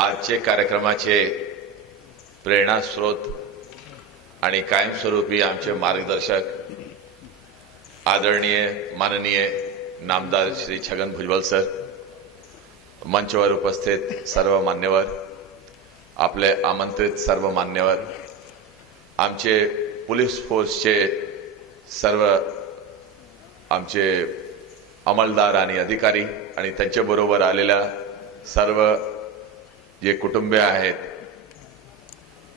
आजचे कार्यक्रमाचे प्रेरणास्रोत आणि कायमस्वरूपी आमचे मार्गदर्शक आदरणीय माननीय नामदार श्री छगन भुजबल सर मंचवर उपस्थित सर्व मान्यवर आपले आमंत्रित सर्व मान्यवर आमचे पोलीस फोर्सचे सर्व आमचे अंमलदार आणि अधिकारी आणि त्यांच्याबरोबर आलेल्या सर्व जे कुटुंबीय आहेत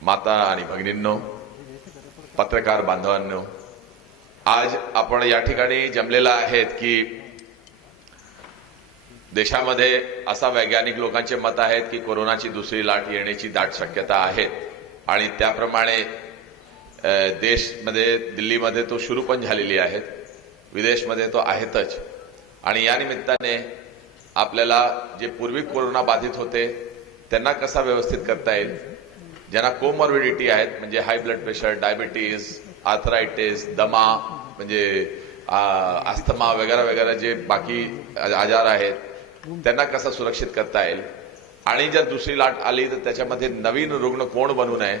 माता आणि भगिनींनो पत्रकार बांधवांनो आज आपण या ठिकाणी जमलेला आहेत की देशामध्ये असा वैज्ञानिक लोकांचे मत आहेत की कोरोनाची दुसरी लाट येण्याची दाट शक्यता आहे. आणि त्याप्रमाणे देशमध्ये दिल्लीमध्ये तो सुरू पण झालेली आहेत विदेशमध्ये तो आहेतच. आणि या निमित्ताने आपल्याला जे पूर्वी कोरोना बाधित होते त्यांना कसा व्यवस्थित करता येईल? ज्यांना कोमॉर्बिडिटी आहेत म्हणजे high blood pressure diabetes arthritis दमा म्हणजे अस्थमा वगैरे वगैरे जे बाकी आजार आहेत त्यांना कसा सुरक्षित करता येईल? आणि जर दुसरी लाट आली तर त्याच्यामध्ये नवीन रुग्ण कोण बनू नये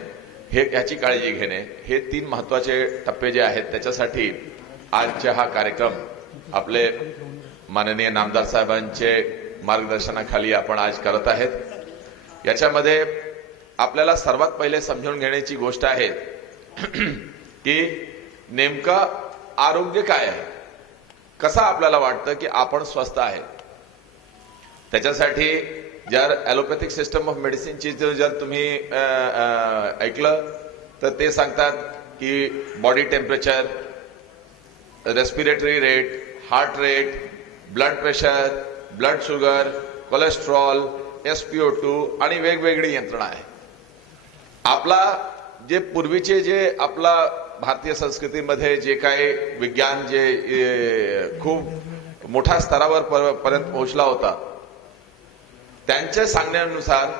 हे याची काळजी घेणे. हे तीन महत्त्वाचे टप्पे जे आहेत त्याच्यासाठी आजचा हा कार्यक्रम आपले माननीय नामदार साहेबांचे मार्गदर्शनाखाली आपण आज करत आहेत. याच्यामध्ये आपल्याला सर्वात पहिले समजून घेण्याची गोष्ट आहे की नेमकं आरोग्य काय आहे? कसं आपल्याला वाटतं की आपण स्वस्त आहे? त्याच्यासाठी जर ॲलोपॅथिक सिस्टम ऑफ मेडिसिनची जर तुम्ही ऐकलं तर ते सांगतात की body temperature respiratory rate heart rate blood pressure blood sugar cholesterol SpO two आणि वेगवेगळी यंत्रणा आहे. आपला जे पूर्वीचे जे आपला भारतीय संस्कृतीमध्ये जे काही विज्ञान जे खूप मोठ्या स्तरावर पर्यंत पोहोचला होता त्यांच्या सांगण्यानुसार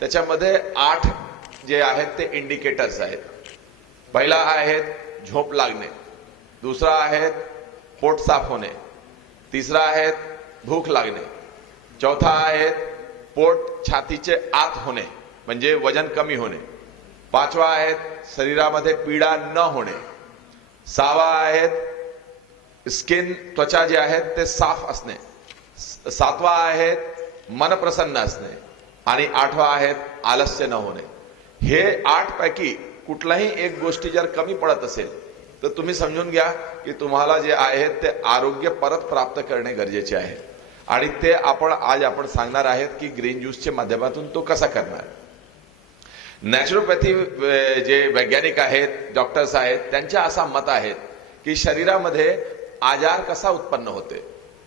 त्याच्यामध्ये आठ जे आहेत ते इंडिकेटर्स आहेत. पहिला आहेत झोप लागणे दुसरा आहेत पोट साफ होणे तिसरा आहेत भूक लागणे चौथा आहेत पोट छातीचे आत होणे म्हणजे वजन कमी होणे. पाचवा आहेत शरीरामध्ये पीडा न होणे. सहावा आहेत स्किन त्वचा जे आहेत ते साफ असणे. सातवा आहेत मन प्रसन्न असणे. आणि आठवा आहेत आलस्य न होणे. हे आठ पैकी कुठलाही एक गोष्टी जर कमी पडत असेल तर तुम्ही समजून घ्या की तुम्हाला जे आहेत ते आरोग्य परत प्राप्त करणे गरजेचे आहे. आणि ते आपण आज आपण सांगणार आहेत की ग्रीन ज्यूसच्या माध्यमातून तो कसा करणार. नॅचरोपॅथी जे वैज्ञानिक आहेत डॉक्टर्स आहेत त्यांच्या असा मत आहेत की शरीरामध्ये आजार कसा उत्पन्न होते.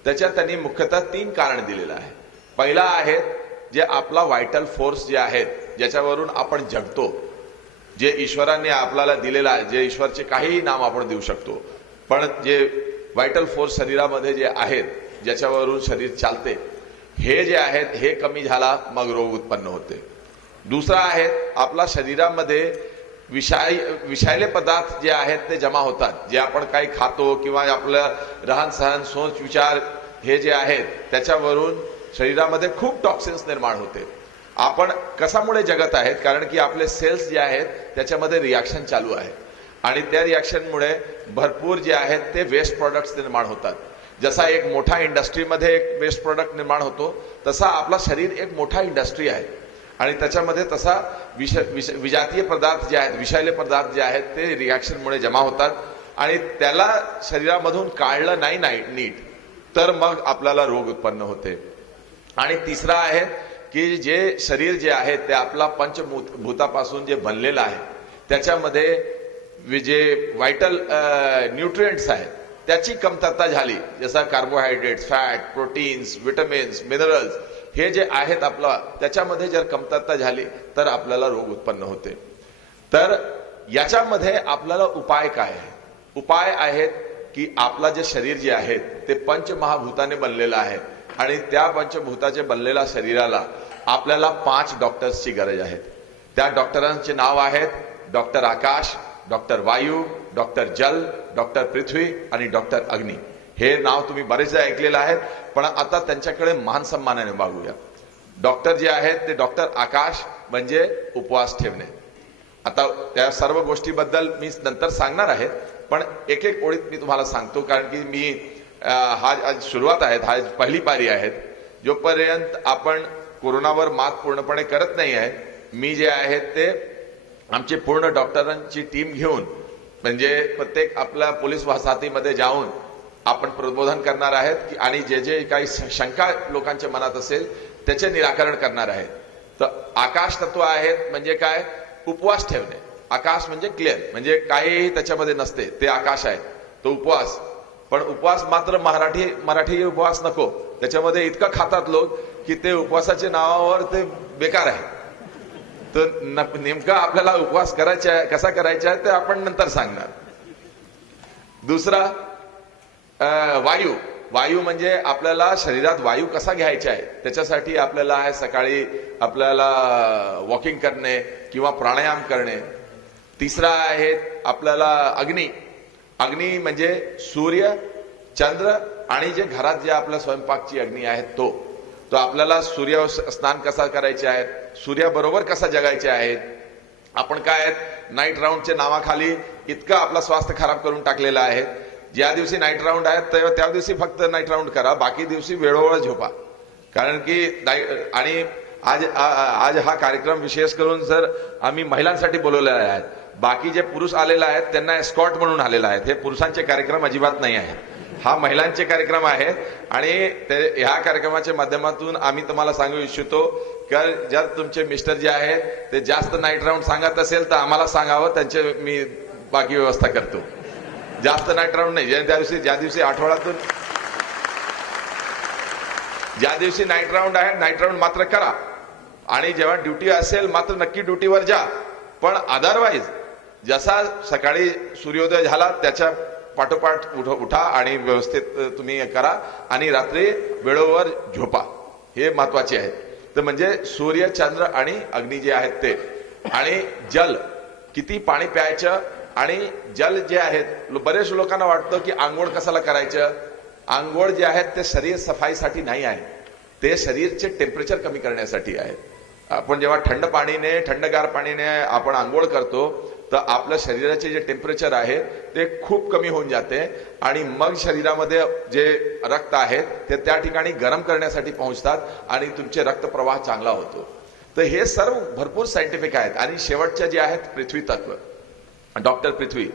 त्याच्यात त्यांनी मुख्यतः तीन कारण दिलेलं आहे. पहिला आहे जे आपला व्हायटल फोर्स जे आहेत ज्याच्यावरून आपण जगतो. जे ईश्वराने आपल्याला दिलेला आहे जे ईश्वरचे काहीही नाम आपण देऊ शकतो. पण जे व्हायटल फोर्स शरीरामध्ये जे आहेत ज्याच्यावरून शरीर चालते हे जे आहेत हे कमी झाला मग रोग उत्पन्न होते. दुसरा आहे आपला शरीरामध्ये विषाय विषायले पदार्थ जे आहेत ते जमा होतात. जे आपण काही खातो किंवा आपलं रहनसहन सोच विचार हे जे आहेत त्याच्यावरून शरीरामध्ये खूप टॉक्सिन्स निर्माण होते. आपण कशामुळे जगत आहेत? कारण की आपले सेल्स जे आहेत त्याच्यामध्ये रिॲक्शन चालू आहे. आणि त्या रिॲक्शनमुळे भरपूर जे आहेत ते वेस्ट प्रॉडक्ट्स निर्माण होतात. जसा एक मोठा इंडस्ट्रीमध्ये एक वेस्ट प्रोडक्ट निर्माण होतो तसा आपला शरीर एक मोठा इंडस्ट्री आहे. आणि त्याच्यामध्ये तसा विष विष विजातीय पदार्थ जे आहेत विषाले पदार्थ जे आहेत ते रिॲक्शनमुळे जमा होतात. आणि त्याला शरीरामधून काढलं नाही नाही नीट तर मग आपल्याला रोग उत्पन्न होते. आणि तिसरा आहे की जे शरीर जे आहे ते आपला पंचभूत भूतापासून जे बनलेलं आहे त्याच्यामध्ये वि- जे व्हायटल न्यूट्रिएंट्स आहेत त्याची कमतरता झाली जसं carbohydrates fat proteins vitamins minerals हे जे आहेत आपला त्याच्यामध्ये जर कमतरता झाली तर आपल्याला रोग उत्पन्न होते. तर याच्यामध्ये आपल्याला उपाय काय आहे उपाय आहेत की आपला जे शरीर जे आहे ते पंचमहाभूताने बनलेलं आहे. आणि त्या पंचभूताचे बनलेल्या शरीराला आपल्याला पाच डॉक्टर्सची गरज आहे त्या डॉक्टरांचे नाव आहेत doctor Akash doctor Vayu doctor Jal doctor Prithvi आणि डॉक्टर अग्नी. हे नाव तुम्ही बरेचदा ऐकलेलं आहे पण आता त्यांच्याकडे मान सन्मानाने वागूया. डॉक्टर जे आहेत ते डॉक्टर आकाश म्हणजे उपवास ठेवणे. आता त्या सर्व गोष्टीबद्दल मी नंतर सांगणार आहे पण एक एक ओळीत मी तुम्हाला सांगतो कारण की मी हा आज सुरुवात आहेत हा पहिली पारी आहेत जोपर्यंत आपण कोरोनावर मात पूर्णपणे करत नाही आहे मी जे आहे ते आमची पूर्ण डॉक्टरांची टीम घेऊन म्हणजे प्रत्येक आपल्या पोलीस वसाहतीमध्ये जाऊन आपण प्रबोधन करणार आहेत की आणि जे जे काही श- शंका लोकांच्या मनात असेल त्याचे निराकरण करणार आहेत. तर आकाश तत्व आहेत म्हणजे काय? उपवास ठेवणे. आकाश म्हणजे क्लिअर म्हणजे काहीही त्याच्यामध्ये नसते ते आकाश आहे. तो उपवास. पण उपवास मात्र मराठी मराठी उपवास नको. त्याच्यामध्ये इतकं खातात लोक की ते उपवासाच्या नावावर ते बेकार आहे. तर न- नेमका आपल्याला उपवास करायचा आहे कसा करायचा आहे ते आपण नंतर सांगणार. दुसरा वायू. वायू म्हणजे आपल्याला शरीरात वायू कसा घ्यायचा आहे त्याच्यासाठी आपल्याला आहे सकाळी आपल्याला वॉकिंग करणे किंवा प्राणायाम करणे. तिसरा आहे आपल्याला अग्नी. अग्नी म्हणजे सूर्य चंद्र आणि जे घरात जे आपल्या स्वयंपाकची अग्नी आहे तो. तो आपल्याला सूर्य स्नान कसा करायचे आहे सूर्याबरोबर कसा जगायचे आहे आपण काय आहेत? नाईट राऊंडच्या नावाखाली इतकं आपलं स्वास्थ्य खराब करून टाकलेलं आहे. ज्या दिवशी नाईट राऊंड आहेत तेव्हा त्या दिवशी फक्त नाईट राऊंड करा. बाकी दिवशी वेळोवेळ झोपा. कारण की नाई- आणि आज आ- आज हा कार्यक्रम विशेष करून सर आम्ही महिलांसाठी बोलवलेला आहे बाकी जे पुरुष आलेले आहेत त्यांना एस्कॉट म्हणून आलेला आहेत. हे पुरुषांचे कार्यक्रम अजिबात नाही आहे. हा महिलांचे कार्यक्रम आहे आणि ते ह्या कार्यक्रमाच्या माध्यमातून आम्ही तुम्हाला सांगू इच्छितो. की जर तुमचे मिस्टर जे आहेत ते जास्त नाईट राऊंड सांगत असेल तर आम्हाला सांगावं त्यांचे मी बाकी व्यवस्था करतो. जास्त नाईट राऊंड नाही. ज्या दिवशी ज्या दिवशी आठवड्यातून ज्या दिवशी नाईट राऊंड आहे नाईट राऊंड मात्र करा. आणि जेव्हा ड्युटी असेल मात्र नक्की ड्युटीवर जा. पण अदरवाईज जसा सकाळी सूर्योदय झाला त्याच्या पाठोपाठ उठ उठा आणि व्यवस्थित तुम्ही करा आणि रात्री वेळोवर झोपा. हे महत्त्वाचे आहे. तर म्हणजे सूर्य चंद्र आणि अग्नी जे आहेत ते. आणि जल किती पाणी प्यायचं आणि जल जे आहेत बरेच लोकांना वाटतं की आंघोळ कशाला करायचं? आंघोळ जे आहेत ते शरीर सफाईसाठी नाही आहे. ते शरीरचे टेम्परेचर कमी करण्यासाठी आहे. आपण जेव्हा थंड पाणीने थंडगार पाणीने आपण आंघोळ करतो तर आपल्या शरीराचे जे टेम्परेचर आहे ते खूप कमी होऊन जाते आणि मग शरीरामध्ये जे रक्त आहे ते त्या ठिकाणी गरम करण्यासाठी पोहोचतात आणि तुमचे रक्तप्रवाह चांगला होतो. तर हे सर्व भरपूर सायंटिफिक आहेत आणि शेवटच्या जे आहेत पृथ्वी तत्व. डॉक्टर पृथ्वी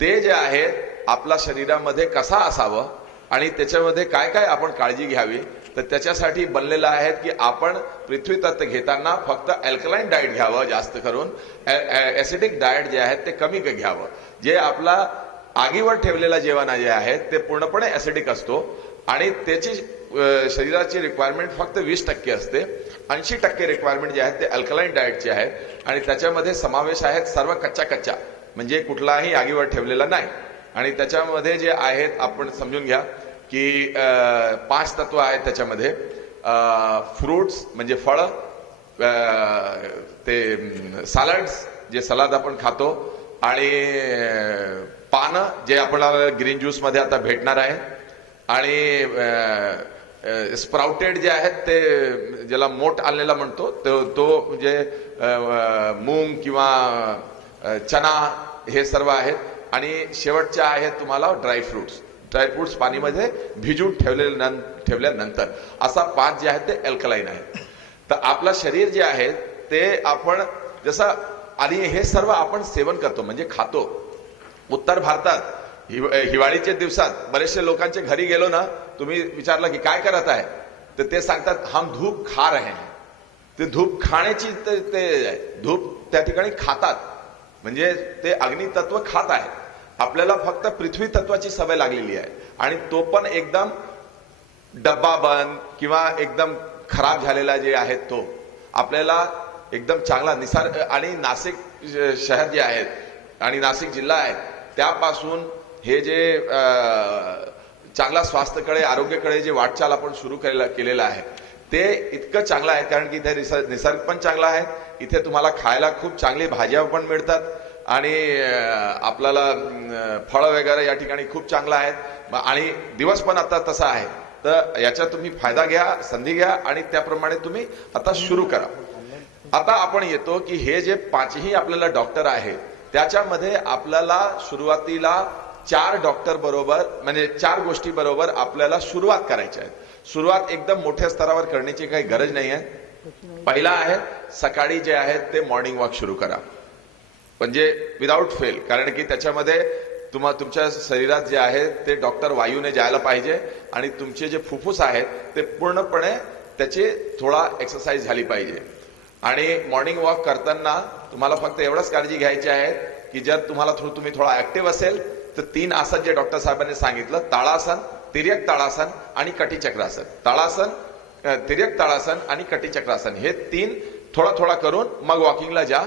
ते जे आहेत आपल्या शरीरामध्ये कसा असावं आणि त्याच्यामध्ये काय काय आपण काळजी घ्यावी तर त्याच्यासाठी बनलेलं आहे की आपण पृथ्वी तत्व घेताना फक्त अल्कलाईन डाएट घ्यावं जास्त करून. ऍसिडिक डाएट जे आहेत ते कमी घ्यावं. जे आपला आगीवर ठेवलेलं जेवण जे आहे ते पूर्णपणे ऍसिडिक असतो आणि त्याची शरीराची रिक्वायरमेंट फक्त वीस टक्के असते. ऐंशी टक्के रिक्वायरमेंट जे आहेत ते अल्कलाईन डाएटचे आहेत. आणि त्याच्यामध्ये समावेश आहेत सर्व कच्च्या कच्च्या म्हणजे कुठलाही आगीवर ठेवलेला नाही. आणि त्याच्यामध्ये जे आहेत आपण समजून घ्या की पाच तत्व आहेत त्याच्यामध्ये. फ्रुट्स म्हणजे फळं ते सॅलड्स जे सलाद आपण खातो आणि पानं जे आपल्याला ग्रीन ज्यूसमध्ये आता भेटणार आहे. आणि स्प्राउटेड जे आहेत ते ज्याला मोठ आलेला म्हणतो तो तो म्हणजे मूंग मूग किंवा चना हे सर्व आहेत. आणि शेवटच्या आहेत तुम्हाला ड्रायफ्रुट्स ड्रायफ्रुट्स पाणीमध्ये भिजून ठेवले ठेवल्यानंतर. असा पाच जे आहेत ते अल्कलाईन आहे. तर आपलं शरीर जे आहे ते आपण जसं आणि हे सर्व आपण सेवन करतो म्हणजे खातो. उत्तर भारतात हिव- हिवाळीच्या दिवसात बरेचसे लोकांच्या घरी गेलो ना तुम्ही विचारलं की काय करत आहे? तर ते सांगतात हम धूप खा रहे हैं. ते धूप खाण्याची ते ते आहे. धूप त्या ठिकाणी खातात. म्हणजे ते अग्नितत्व खात आहे आपल्याला फक्त पृथ्वी तत्वाची सवय लागलेली आहे. आणि तो पण एकदम डब्बा बंद किंवा एकदम खराब झालेला जे आहे तो आपल्याला एकदम चांगला निसार आणि नाशिक शहर जे आहेत आणि नाशिक जिल्हा आहे त्यापासून हे जे चांगला स्वास्थ्यकडे आरोग्याकडे जे वाटचाल आपण सुरू केलेला केलेलं आहे ते इतकं चांगलं आहे कारण की इथे निसर्ग निसर्ग पण चांगला आहे इथे तुम्हाला खायला खूप चांगली भाज्या पण मिळतात आणि आपल्याला फळं वगैरे या ठिकाणी खूप चांगलं आहेत. आणि दिवस पण आता तसा आहे. तर याचा तुम्ही फायदा घ्या संधी घ्या आणि त्याप्रमाणे तुम्ही आता सुरू करा. आता आपण येतो की हे जे पाचही आपल्याला डॉक्टर आहेत त्याच्यामध्ये आपल्याला सुरुवातीला चार डॉक्टर बरोबर म्हणजे चार गोष्टी बरोबर आपल्याला सुरुवात करायची आहे. सुरुवात एकदम मोठ्या स्तरावर करण्याची काही गरज नाही आहे. पहिला आहे सकाळी जे आहे ते मॉर्निंग वॉक सुरू करा. म्हणजे विदाऊट फेल कारण की त्याच्यामध्ये तुम्हा तुमच्या शरीरात जे आहे ते डॉक्टर वायूने जायला पाहिजे आणि तुमचे जे फुफ्फुस आहेत ते पूर्णपणे त्याची थोडा एक्सरसाइज झाली पाहिजे. आणि मॉर्निंग वॉक करताना तुम्हाला फक्त एवढंच काळजी घ्यायची आहे की जर तुम्हाला थोडं तुम्ही थोडा ऍक्टिव्ह असेल तर तीन आसन जे डॉक्टर साहेबांनी सांगितलं ताळासन तिर्यक ताळासन आणि कटीचक्रासन. ताळासन तिर्यक ताळासन आणि कटीचक्रासन. हे तीन थोडा थोडा करून मग वॉकिंगला जा.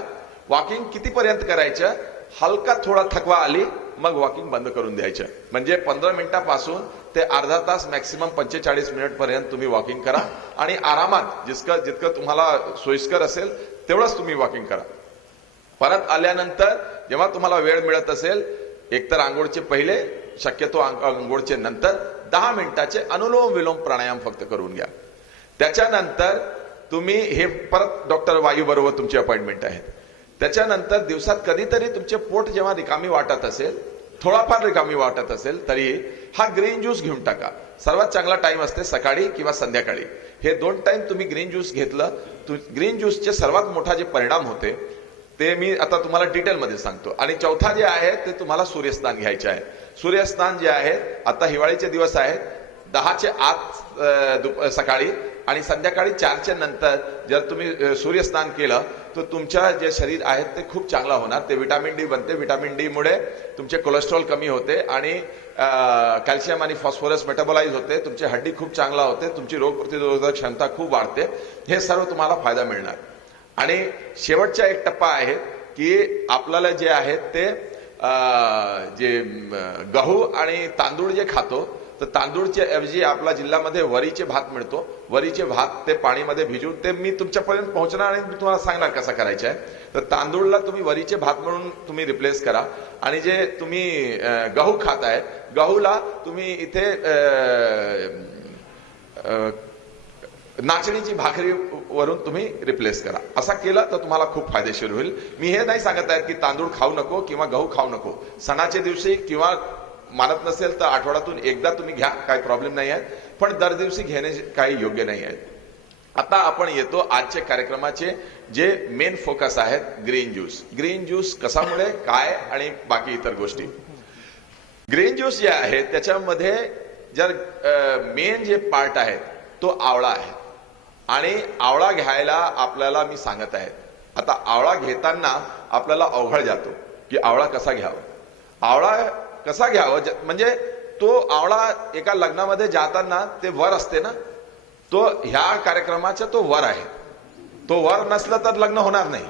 वॉकिंग कितीपर्यंत करायचं? हलका थोडा थकवा आली मग वॉकिंग बंद करून द्यायचं. म्हणजे पंधरा मिनिटापासून ते अर्धा तास मॅक्सिमम पंचेचाळीस मिनिट पर्यंत तुम्ही वॉकिंग करा. आणि आरामात जितकं जितकं तुम्हाला सोयीस्कर असेल तेवढंच तुम्ही वॉकिंग करा. परत आल्यानंतर जेव्हा तुम्हाला वेळ मिळत असेल एकतर आंघोळचे पहिले शक्यतो आंघोळचे नंतर दहा मिनिटाचे अनुलोम विलोम प्राणायाम फक्त करून घ्या. त्याच्यानंतर तुम्ही हे परत डॉक्टर वायू बरोबर तुमची अपॉइंटमेंट आहे त्याच्यानंतर दिवसात कधीतरी तुमचे पोट जेव्हा रिकामी वाटत असेल थोडाफार रिकामी वाटत असेल तरी हा ग्रीन ज्यूस घेऊन टाका. सर्वात चांगला टाइम असते सकाळी किंवा संध्याकाळी. हे दोन टाइम तुम्ही ग्रीन ज्यूस घेतलं ग्रीन ज्यूसचे सर्वात मोठा जे परिणाम होते ते मी आता तुम्हाला डिटेलमध्ये सांगतो. आणि चौथा जे आहे ते तुम्हाला सूर्यस्नान घ्यायचे आहे. सूर्यस्नान जे आहे आता हिवाळीचे दिवस आहेत. दहाचे आत दुप- सकाळी आणि संध्याकाळी चारच्या नंतर जर तुम्ही सूर्यस्नान केलं तर तुमच्या जे शरीर आहे ते खूप चांगलं होणार. ते विटामिन डी बनते. विटामिन डी मुळे तुमचे कोलेस्ट्रॉल कमी होते आणि कॅल्शियम आणि फॉस्फरस मेटाबोलाइज होते. तुमची हड्डी खूप चांगला होते. तुमची रोग प्रतिरोधक क्षमता खूप वाढते. हे सर्व तुम्हाला फायदा मिळणार. आणि शेवटचा एक टप्पा आहे की आपल्याला जे आहे ते जे गहू आणि तांदूळ जे खातो तर तांदूळच्या ऐवजी आपला जिल्ह्यामध्ये वरीचे भात मिळतो. वरीचे भात ते पाणीमध्ये भिजून ते मी तुमच्यापर्यंत पोहोचणार आणि मी तुम्हाला सांगणार कसं करायचं आहे. तर तांदूळला तुम्ही वरीचे भात म्हणून तुम्ही रिप्लेस करा. आणि जे तुम्ही गहू गहू खाताय गहूला तुम्ही इथे नाचणीची भाकरी वरून तुम्ही रिप्लेस करा. असा केला तर तुम्हाला खूप फायदेशीर होईल. मी हे नाही सांगत आहे की तांदूळ खाऊ नको किंवा गहू खाऊ नको. सणाच्या दिवशी किंवा मानत नसेल तर आठवड्यातून एकदा तुम्ही घ्या काही प्रॉब्लेम नाही आहे. पण दर दिवशी घेणे काही योग्य नाही आहे. आता आपण येतो आजच्या कार्यक्रमाचे जे मेन फोकस आहेत ग्रीन ज्यूस ग्रीन ज्यूस कशामुळे काय आणि बाकी इतर गोष्टी. ग्रीन ज्यूस जे आहे त्याच्यामध्ये जर मेन जे पार्ट आहे तो आवळा आहे. आणि आवळा घ्यायला आपल्याला मी सांगत आहे. आता आवळा घेताना आपल्याला अवघड जातो की आवळा कसा घ्यावा? आवळा कसा घ्यावा? ज- म्हणजे तो आवळा एका लग्नामध्ये जाताना ते वर असते ना? तो ह्या कार्यक्रमाचा तो वर आहे. तो वर नसला तर लग्न होणार नाही.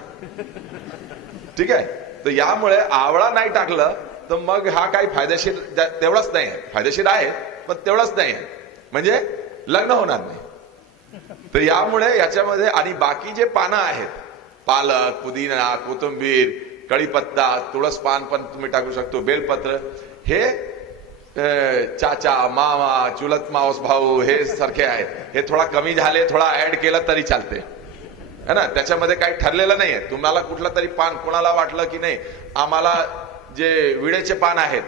ठीक आहे? तर यामुळे आवळा नाही टाकलं तर मग हा काही फायदेशीर तेवढाच नाही. फायदेशीर आहे पण तेवढाच नाही. म्हणजे लग्न होणार नाही. तर यामुळे याच्यामध्ये आणि बाकी जे पानं आहेत पालक पुदिना कोथिंबीर कढीपत्ता तुळस पान पण तुम्ही टाकू शकतो बेलपत्र. हे चाचा मामा चुलत मावस भाऊ हे सारखे आहेत. हे थोडा कमी झाले थोडा ऍड केला तरी चालते. है ना? त्याच्यामध्ये काही ठरलेलं नाहीये. तुम्हाला कुठलं तरी पान कोणाला वाटलं की नाही आम्हाला जे विडेचे पान आहेत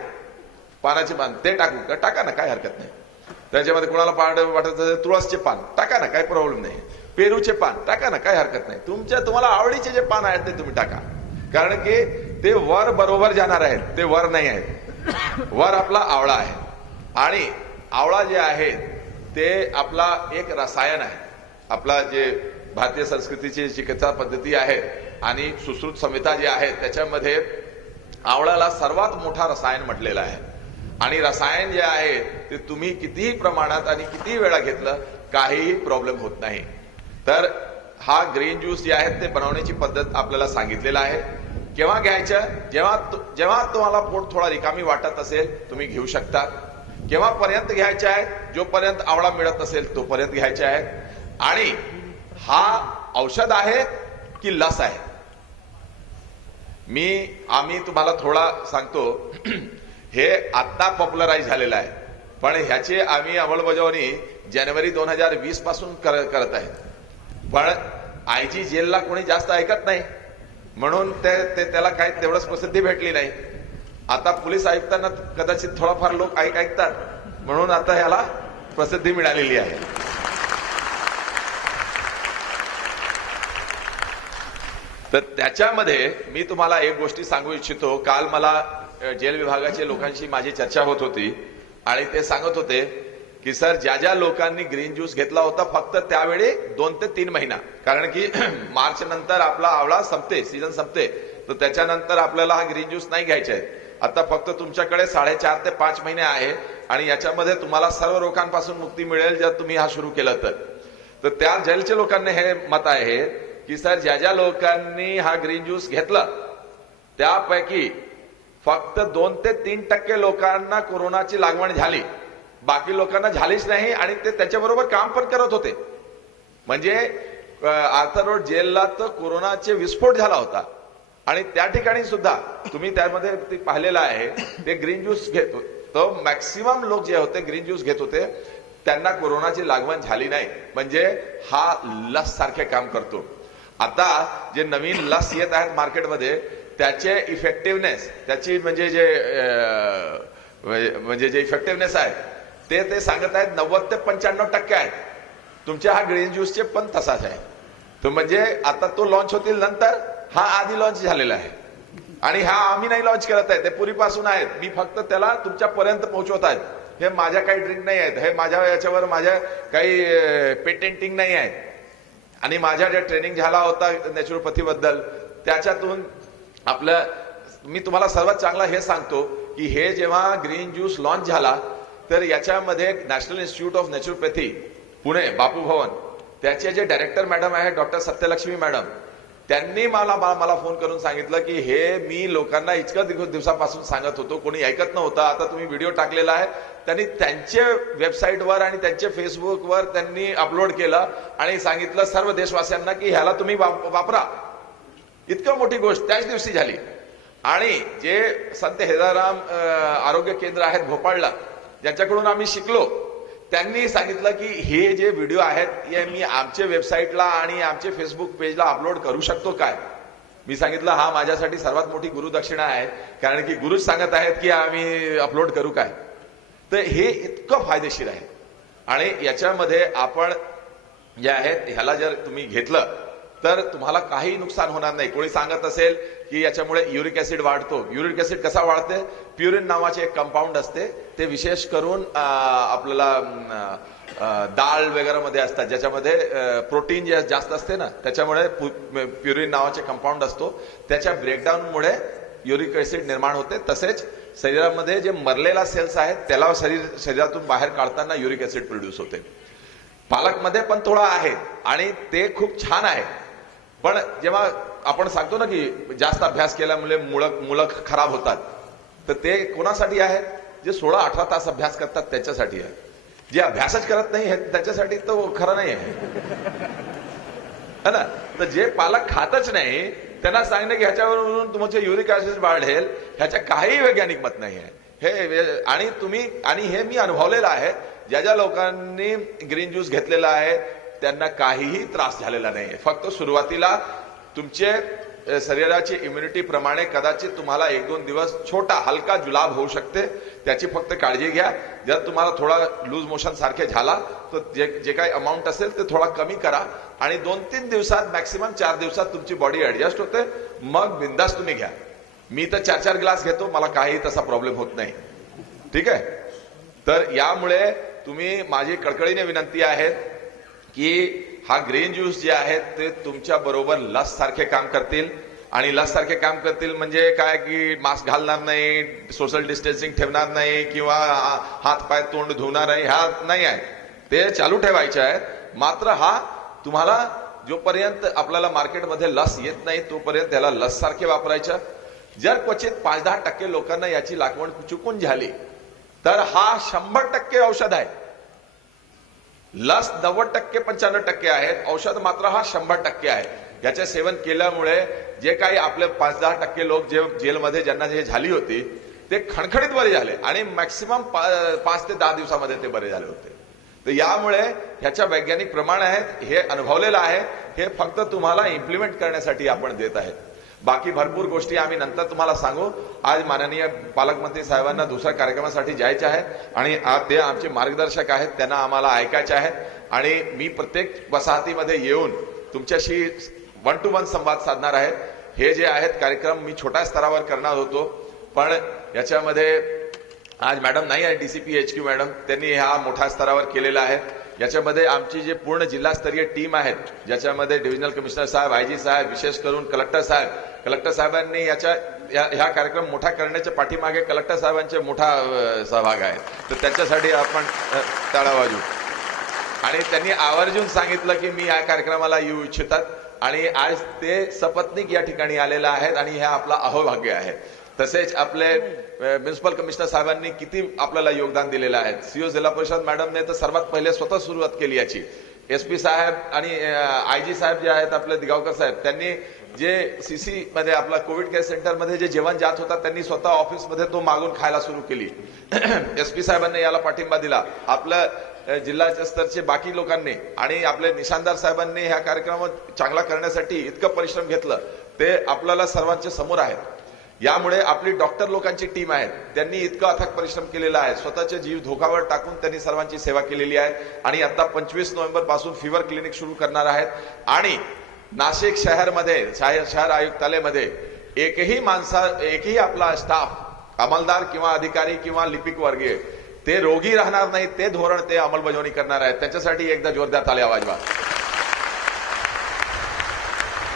पानाचे पान ते टाकू. का टाका ना काय हरकत नाही. त्याच्यामध्ये कुणाला पान वाटत असेल तुळसचे पान टाका ना काही प्रॉब्लेम नाही पेरूचे पान टाका ना काही हरकत नाही. तुमच्या तुम्हाला आवडीचे जे पान आहेत ते तुम्ही टाका. कारण की ते वर बरोबर जाणार आहेत ते वर नाही आहेत. वर आपला आवळा आहे. आणि आवळा जे आहे ते आपला एक रसायन आहे. आपला जे भारतीय संस्कृतीची चिकित्सा पद्धती आहे आणि सुश्रुत संहिता जी आहे त्याच्यामध्ये आवळ्याला सर्वात मोठा रसायन म्हटलेलं आहे. आणि रसायन जे आहे ते तुम्ही कितीही प्रमाणात आणि कितीही वेळा घेतलं काहीही प्रॉब्लेम होत नाही. तर हा ग्रीन ज्यूस जे आहे ते बनवण्याची पद्धत आपल्याला सांगितलेला आहे. केव्हा घ्यायचं? जेव्हा जेव्हा तुम्हाला पोट थोडा रिकामी वाटत असेल तुम्ही घेऊ शकता. केव्हा पर्यंत घ्यायचे आहे जोपर्यंत आवळा मिळत असेल तोपर्यंत घ्यायचे आहे आणि हा औषध आहे की लस आहे? मी आम्ही तुम्हाला थोडा सांगतो. हे आत्ता पॉप्युलराईज झालेलं आहे. पण ह्याची आम्ही अंमलबजावणी जानेवारी दोन हजार वीसपासून करत आहे. पण आयजी जेलला कोणी जास्त ऐकत नाही. म्हणून ते ते- त्याला काही तेवढंच प्रसिद्धी भेटली नाही. आता पोलीस आयुक्तांना कदाचित थोडाफार लोक ऐक ऐकतात. म्हणून आता ह्याला प्रसिद्धी मिळालेली आहे. तर त्याच्यामध्ये मी तुम्हाला एक गोष्टी सांगू इच्छितो. काल मला जेल विभागाच्या लोकांशी माझी चर्चा होत होती. आणि ते सांगत होते की सर ज्या ज्या लोकांनी ग्रीन ज्यूस घेतला होता फक्त त्यावेळी दोन ते तीन महिना. कारण की मार्च नंतर आपला आवळा संपते सीझन संपते. तर त्याच्यानंतर आपल्याला हा ग्रीन ज्यूस नाही घ्यायचा आहे. आता फक्त तुमच्याकडे साडेचार ते पाच महिने आहे आणि याच्यामध्ये तुम्हाला सर्व रोगांपासून मुक्ती मिळेल जर तुम्ही हा सुरू केलं तर. तर त्या जेलच्या लोकांनी हे मत आहे की सर ज्या ज्या लोकांनी हा ग्रीन ज्यूस घेतला त्यापैकी फक्त दोन ते तीन टक्के लोकांना कोरोनाची लागवण झाली. बाकी लोकांना झालीच नाही आणि ते त्याच्याबरोबर काम पण करत होते. म्हणजे आर्थर रोड जेलला तर कोरोनाचे विस्फोट झाला होता. आणि त्या ठिकाणी सुद्धा तुम्ही त्यामध्ये ते पाहिलेलं आहे ते ग्रीन ज्यूस घेत तर मॅक्सिमम लोक जे होते ग्रीन ज्यूस घेत होते त्यांना कोरोनाची लागवण झाली नाही. म्हणजे हा लस सारखे काम करतो. आता जे नवीन लस येत आहेत मार्केटमध्ये त्याचे इफेक्टिव्हनेस त्याची म्हणजे जे म्हणजे- म्हणजे जे इफेक्टिव्हनेस आहे ते ते सांगत आहेत नव्वद ते पंच्याण्णव टक्के आहेत. तुमच्या हा ग्रीन ज्यूसचे पण तसाच आहे. तो म्हणजे आता तो लॉन्च होतील नंतर हा आधी लॉन्च झालेला आहे. आणि हा आम्ही नाही लॉन्च करत आहे ते पूर्वीपासून आहेत. मी फक्त त्याला तुमच्यापर्यंत पोहोचवत आहेत. हे माझ्या काही ड्रिंक नाही आहेत. हे माझ्या याच्यावर माझ्या काही पेटेंटिंग नाही आहे आणि माझ्या जे ट्रेनिंग झाला होता नॅचरोपॅथीबद्दल त्याच्यातून आपलं मी तुम्हाला सर्वात चांगला हे सांगतो की हे जेव्हा ग्रीन ज्यूस लॉन्च झाला तर याच्यामध्ये national institute of naturopathy Pune Bapu Bhavan त्याचे जे डायरेक्टर मॅडम आहे डॉक्टर सत्यलक्ष्मी मॅडम त्यांनी मला मला मला फोन करून सांगितलं की हे मी लोकांना इतकं दिवस- दिवसापासून सांगत होतो कोणी ऐकत नव्हतं आता तुम्ही व्हिडिओ टाकलेला आहे. त्यांनी त्यांच्या वेबसाईटवर आणि त्यांच्या फेसबुकवर त्यांनी अपलोड केलं आणि सांगितलं सर्व देशवासियांना की ह्याला तुम्ही वापरा. इतकं मोठी गोष्ट त्याच दिवशी झाली. आणि जे संत हेदाराम आरोग्य केंद्र आहेत भोपाळला ज्यांच्याकडून आम्ही शिकलो त्यांनी सांगितलं की हे जे व्हिडिओ आहेत हे मी आमच्या वेबसाईटला आणि आमचे फेसबुक पेजला अपलोड करू शकतो काय? मी सांगितलं हा माझ्यासाठी सर्वात मोठी गुरुदक्षिणा आहे कारण की गुरुच सांगत आहेत की आम्ही अपलोड करू काय? तर हे इतकं फायदेशीर आहे. आणि याच्यामध्ये आपण जे आहेत ह्याला जर तुम्ही घेतलं तर तुम्हाला काही नुकसान होणार नाही. कोणी सांगत असेल की याच्यामुळे युरिक ऍसिड वाढतो. युरिक ऍसिड कसा वाढते? प्युरिन नावाचे एक कंपाऊंड असते. ते विशेष करून आपल्याला डाळ वगैरे मध्ये असतात. ज्याच्यामध्ये प्रोटीन जे जास्त असते ना त्याच्यामुळे प्युरिन नावाचे कंपाऊंड असतो. त्याच्या ब्रेकडाऊनमुळे युरिक ऍसिड निर्माण होते. तसेच शरीरामध्ये जे मरलेला सेल्स आहेत त्याला शरीर शरीरातून बाहेर काढताना युरिक ऍसिड प्रोड्यूस होते. पालकमध्ये पण थोडा आहे आणि ते खूप छान आहे. पण जेव्हा आपण सांगतो ना की जास्त अभ्यास केल्यामुळे मुळक मुलं खराब होतात तर ते कोणासाठी आहे? जे सोळा अठरा तास अभ्यास करतात त्याच्यासाठी आहे. जे अभ्यासच करत नाही हे त्याच्यासाठी तो खरं नाही आहे. है ना? तर जे पालक खातच नाही त्यांना सांगणं की ह्याच्यावरून तुमचे युरिक ऍसिड वाढेल ह्याच्या काही वैज्ञानिक मत नाही आहे. हे आणि तुम्ही आणि हे मी अनुभवलेलं आहे ज्या ज्या लोकांनी ग्रीन ज्यूस घेतलेला आहे त्यांना काहीही त्रास झालेला नाही फक्त सुरुवातीला तुमचे शरीराची इम्युनिटी प्रमाणे कदाचित तुम्हाला एक दोन दिवस छोटा हलका जुलाब होऊ शकते. त्याची फक्त काळजी घ्या. जर तुम्हाला थोडा लूज मोशन सारखे झाला तर जे जे काही अमाऊंट असेल ते थोडा कमी करा. आणि दोन तीन दिवसात मॅक्सिमम चार दिवसात तुमची बॉडी ऍडजस्ट होते. मग बिंदास तुम्ही घ्या. मी तर चार चार ग्लास घेतो मला काही तसा प्रॉब्लेम होत नाही. ठीक आहे? तर यामुळे तुम्ही माझी कळकळीने विनंती आहे की हा ग्रीन ज्यूस जे आहेत ते तुमच्या बरोबर लस सारखे काम करतील. आणि लस सारखे काम करतील म्हणजे काय की मास्क घालणार नाही सोशल डिस्टन्सिंग ठेवणार नाही किंवा हात पाय तोंड धुणार नाही ह्या नाही आहे ते चालू ठेवायचे आहेत. मात्र हा तुम्हाला जोपर्यंत आपल्याला मार्केटमध्ये लस येत नाही तोपर्यंत त्याला लस सारखे वापरायचं. जर क्वचित पाच दहा टक्के लोकांना याची लागवण चुकून झाली तर हा शंभर टक्के औषध आहे. लस नव्वद टक्के पंच्याण्णव टक्के आहेत औषध मात्र हा शंभर टक्के आहे. याचे सेवन केल्यामुळे जे काही आपले पाच दहा टक्के लोक जे जेलमध्ये ज्यांना जे झाली होती ते खणखणीत बरे झाले आणि मॅक्सिमम पाच ते दहा दिवसामध्ये ते बरे झाले होते. तर यामुळे ह्याच्या वैज्ञानिक प्रमाण आहेत हे अनुभवलेलं आहे हे फक्त तुम्हाला इम्प्लिमेंट करण्यासाठी आपण देत आहेत. बाकी भरपूर गोष्टी आम्ही नंतर तुम्हाला सांगू. आज माननीय पालकमंत्री साहेबांना दुसऱ्या कार्यक्रमासाठी जायचे आहेत आणि ते आमचे मार्गदर्शक आहेत त्यांना आम्हाला ऐकायचे आहेत आणि मी प्रत्येक वसाहतीमध्ये येऊन तुमच्याशी वन टू वन संवाद साधणार आहे. हे जे आहेत कार्यक्रम मी छोट्या स्तरावर करणार होतो पण याच्यामध्ये आज मॅडम नाही आहे डीसीपी एच क्यू मॅडम त्यांनी ह्या मोठ्या स्तरावर केलेला आहे. याच्यामध्ये आमची जे पूर्ण जिल्हास्तरीय टीम आहेत ज्याच्यामध्ये डिव्हिजनल कमिशनर साहेब आयजी साहेब विशेष करून कलेक्टर साहेब कलेक्टर साहेबांनी याच्या या- ह्या कार्यक्रम मोठा करण्याच्या पाठीमागे कलेक्टर साहेबांचे मोठा सहभाग आहे. तर त्याच्यासाठी आपण तळावाजू वाजू आणि त्यांनी आवर्जून सांगितलं की मी या कार्यक्रमाला येऊ इच्छितात. आणि आज ते सपत्निक या ठिकाणी आलेले आहेत आणि हे आपला अहोभाग्य आहे. तसेच आपले म्युन्सिपल कमिशनर साहेबांनी किती आपल्याला योगदान दिलेलं आहे. सीओ जिल्हा परिषद मॅडमने तर सर्वात पहिले स्वतः सुरुवात केली याची. एस पी साहेब आणि आय जी साहेब जे आहेत आपले दिगावकर साहेब त्यांनी जे सीसी मध्ये आपला कोविड केअर सेंटरमध्ये जे जेवण जात होता त्यांनी स्वतः ऑफिसमध्ये तो मागून खायला सुरू केली. एसपी साहेबांनी याला पाठिंबा दिला. आपलं अ, जिल्ह्याच्या स्तरचे बाकी लोकांनी आणि आपले निशानदार साहेबांनी ह्या कार्यक्रम चांगला करण्यासाठी इतकं परिश्रम घेतलं. ते आपल्याला सर्वांच्या समोर आहेत. यामुळे आपली डॉक्टर लोकांची टीम आहे त्यांनी इतकं अथक परिश्रम केलेला आहे. स्वतःचे जीव धोकावर टाकून त्यांनी सर्वांची सेवा केलेली आहे. आणि आता पंचवीस नोव्हेंबरपासून फिवर क्लिनिक सुरू करणार आहेत. आणि नाशिक शहरमध्ये शहर शहर आयुक्तालयमध्ये एकही माणसा एकही आपला स्टाफ अंमलदार किंवा अधिकारी किंवा लिपिक वर्गीय ते रोगी राहणार नाही ते धोरण ते अंमलबजावणी करणार आहेत. त्याच्यासाठी एकदा जोरदार ताल्या वाजवा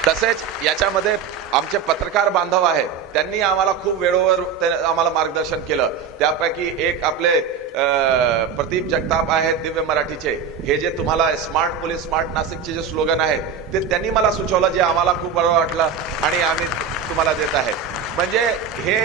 तसेच याच्यामध्ये आमचे पत्रकार बांधव आहेत. त्यांनी आम्हाला खूप वेळोवर आम्हाला मार्गदर्शन केलं. त्यापैकी एक आपले प्रदीप जगताप आहेत दिव्य मराठीचे. हे जे तुम्हाला स्मार्ट पोलीस स्मार्ट नाशिकचे जे स्लोगन आहे ते त्यांनी मला सुचवलं जे आम्हाला खूप बरं वाटलं आणि आम्ही तुम्हाला देत आहे. म्हणजे हे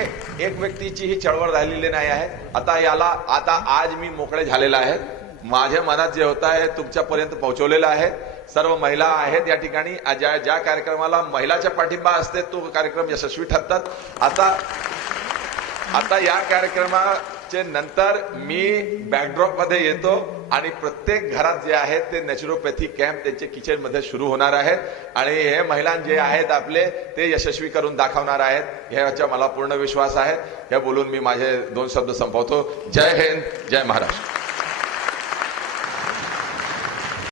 एक व्यक्तीची ही चळवळ राहिलेली नाही आहे. आता याला आता आज मी मोकळे झालेला आहे. माझ्या मनात जे होत आहे तुमच्यापर्यंत पोहोचवलेलं आहे. सर्व महिला आहेत या ठिकाणी. ज्या ज्या कार्यक्रमाला महिलाच्या पाठिंबा असते तो कार्यक्रम यशस्वी ठरतात. आता आता या कार्यक्रमाचे नंतर मी बॅकड्रॉपमध्ये येतो आणि प्रत्येक घरात जे आहेत ते नॅचरोपॅथी कॅम्प त्यांचे किचनमध्ये सुरू होणार आहेत. आणि हे महिला जे आहेत आपले ते यशस्वी करून दाखवणार आहेत. ह्याचा मला पूर्ण विश्वास आहे. हे बोलून मी माझे दोन शब्द संपवतो. जय हिंद जय महाराष्ट्र.